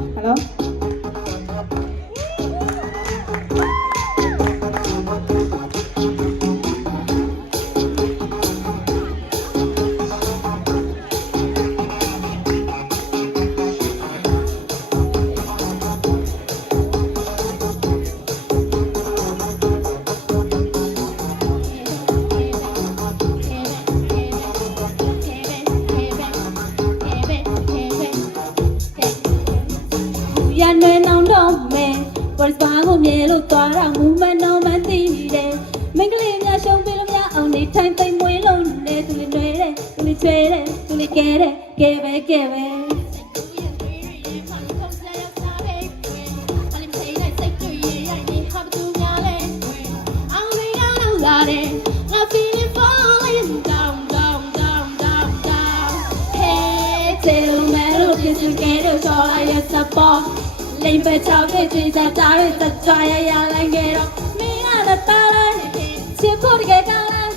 hello ရန်တွေနောင်တော့မယ်ဘော်စပါကိုမြဲလို့သွားတာမူမနော်မသိတယ်မင်းကလေးများရှုံးပြီးလို့များအောင်နေထိုင်သိမ်မွေးလုံးနေသူလေးတွေတယ်သူလေးချွေတယ်သူလေးကဲတယ်ကဲပဲလိမ့်ပဲချောက်တဲ့ချိန်စားတားတဲ့သက်ကြွားရလိုက်ခဲ့တော့မင်းကတော့တားလိုက်ချစ်ဖို့တကယ်ကောင်းလား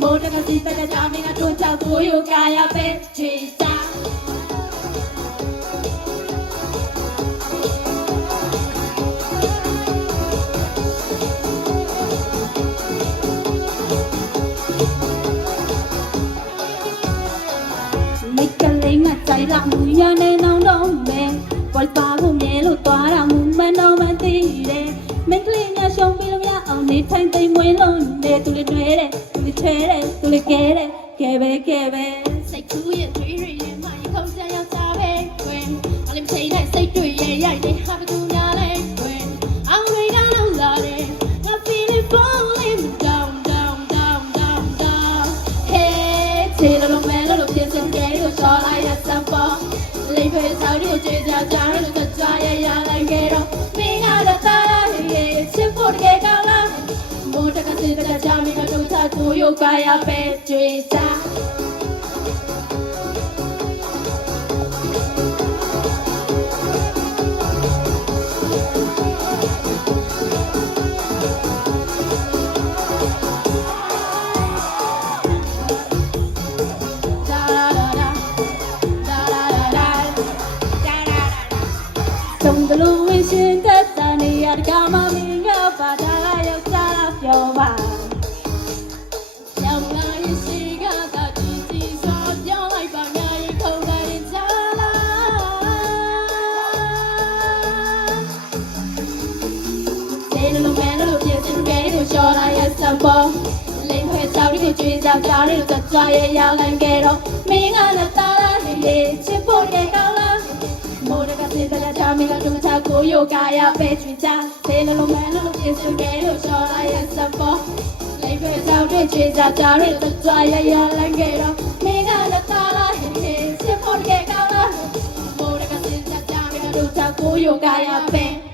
မိုးတကစီတကကြောင်မင်းကတွန်းချောက်ကိုယူကာရပဲချိန်စားမိကလေးငါใจလာမူရနေနောင်တော့မယ်ဝတ်ပါဖို့မြဲလို့သွားတာမူမနော်မသိတယ်မင်းကလေးများရှုံးပြီးလို့များအောင်နေထိုင်သိမ်မွေးလုံးနေသူလေးတွေတယ်သူလေးချဲတယ်သူလေးကဲတယ်ကဲပဲစိတ်ကူးရဲ့တွေးရရဲ့မှရင်ခုန်ကြရောက်ကြပဲကွယ်အလင်းချိန်နဲ့စိတ်တွေရဲ့ရိုက်နေဟာဘသူများလဲကွယ်အောင်တွေကောင်းလို့လာတယ်ငါ feeling falling down hey ချေလို့မဲလို့ပြင်းစင်ကြဲလို့ရှော်လိုက်ရစပေါ်လိမ့်ပဲဆောက်လို့ကြွေးကြကြားလို့သက်ကြွားရလိုက်ခဲ့တော့မင်းကတော့တားလိုက်ရဲ့ချစ်ဖို့တကယ်ကောင်းလားမိုးတကစီတကချာမင်းကတို့ချကိုရုပ်ကာရပဲကြွေးကြจงตะลุวิชินกัตตานียาตกามามิงก็ปาดาယောက်ျားပြောပါရောက်လာရင်ရှိကတာကြည်စွာပြောလိုက်ပါညာရင်ခုန်တိုင်းချလာစေလို့မဲလို့ပြည့်စင်ကဲလို့ရှော်လာရဲ့စံပေါ်လိမ့်ခွဲချောက်ကိုကြွေးကြကြားလို့သက်ကြွားရလိုက်ခဲ့တော့မင်းကလည်းတားလာနေချစ်ဖို့ကကောင်းလားမိုးတကစီတကချာမင်းကတို့ချကိုယိုကာရပဲချွေချာသေလို့မဲလို့ပြည့်စုံခဲ့လို့ချော်လိုက်ရဲ့စပေါ်လိမ့်ပဲကြောက်တဲ့ချွေချာကြားတဲ့သက်ကြွားရလိုက်ခဲ့တော့မင်းကလည်းတားလာဟေးချစ်ဖို့ကကောင်းလားမိုးတကစီတကချာမင်းကတို့ချကိုယိုကာရပဲ